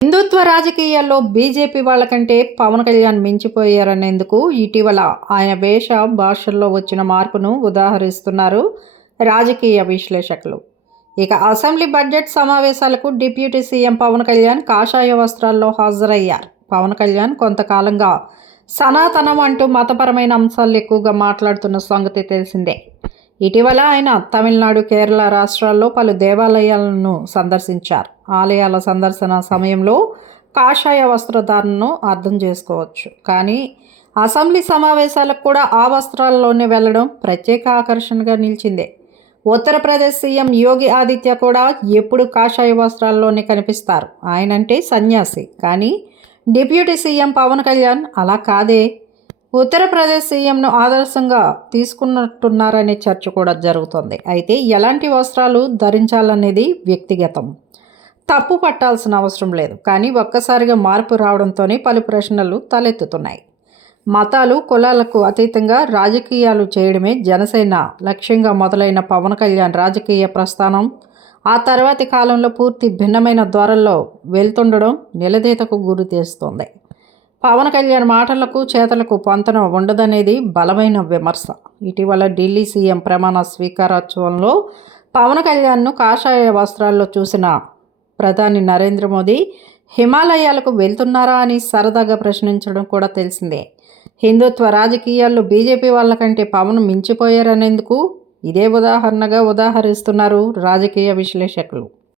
హిందుత్వ రాజకీయాల్లో బీజేపీ వాళ్ళకంటే పవన్ కళ్యాణ్ మించిపోయారనేందుకు ఇటీవల ఆయన వేష భాషల్లో వచ్చిన మార్పును ఉదాహరిస్తున్నారు రాజకీయ విశ్లేషకులు. ఇక అసెంబ్లీ బడ్జెట్ సమావేశాలకు డిప్యూటీ సీఎం పవన్ కళ్యాణ్ కాషాయ వస్త్రాల్లో హాజరయ్యారు. పవన్ కళ్యాణ్ కొంతకాలంగా సనాతనం అంటూ మతపరమైన అంశాలు ఎక్కువగా మాట్లాడుతున్న సంగతి తెలిసిందే. ఇటీవల ఆయన తమిళనాడు, కేరళ రాష్ట్రాల్లో పలు దేవాలయాలను సందర్శించారు. ఆలయాల సందర్శన సమయంలో కాషాయ వస్త్రధారణను అర్థం చేసుకోవచ్చు. కానీ అసెంబ్లీ సమావేశాలకు కూడా ఆ వస్త్రాల్లోనే వెళ్లడం ప్రత్యేక ఆకర్షణగా నిలిచిందే. ఉత్తరప్రదేశ్ సీఎం యోగి ఆదిత్య కూడా ఎప్పుడు కాషాయ వస్త్రాల్లోనే కనిపిస్తారు. ఆయనంటే సన్యాసి. కానీ డిప్యూటీ సీఎం పవన్ కళ్యాణ్ అలా కాదే. ఉత్తరప్రదేశ్ సీఎంను ఆదర్శంగా తీసుకున్నట్టున్నారనే చర్చ కూడా జరుగుతోంది. అయితే ఎలాంటి వస్త్రాలు ధరించాలనేది వ్యక్తిగతం, తప్పు పట్టాల్సిన అవసరం లేదు. కానీ ఒక్కసారిగా మార్పు రావడంతోనే పలు ప్రశ్నలు తలెత్తుతున్నాయి. మతాలు, కులాలకు అతీతంగా రాజకీయాలు చేయడమే జనసేన లక్ష్యంగా మొదలైన పవన్ కళ్యాణ్ రాజకీయ ప్రస్థానం ఆ తర్వాతి కాలంలో పూర్తి భిన్నమైన ద్వారాల్లో వెళ్తుండడం నిలదీతకు గురి చేస్తోంది. పవన్ కళ్యాణ్ మాటలకు చేతలకు పొంతన ఉండదనేది బలమైన విమర్శ. ఇటీవల ఢిల్లీ సీఎం ప్రమాణ స్వీకారోత్సవంలో పవన్ కళ్యాణ్ను కాషాయ వస్త్రాల్లో చూసిన ప్రధాని నరేంద్ర మోదీ హిమాలయాలకు వెళ్తున్నారా అని సరదాగా ప్రశ్నించడం కూడా తెలిసిందే. హిందుత్వ రాజకీయాల్లో బీజేపీ వాళ్ళకంటే పవన్ మించిపోయారనేందుకు ఇదే ఉదాహరణగా ఉదాహరిస్తున్నారు రాజకీయ విశ్లేషకులు.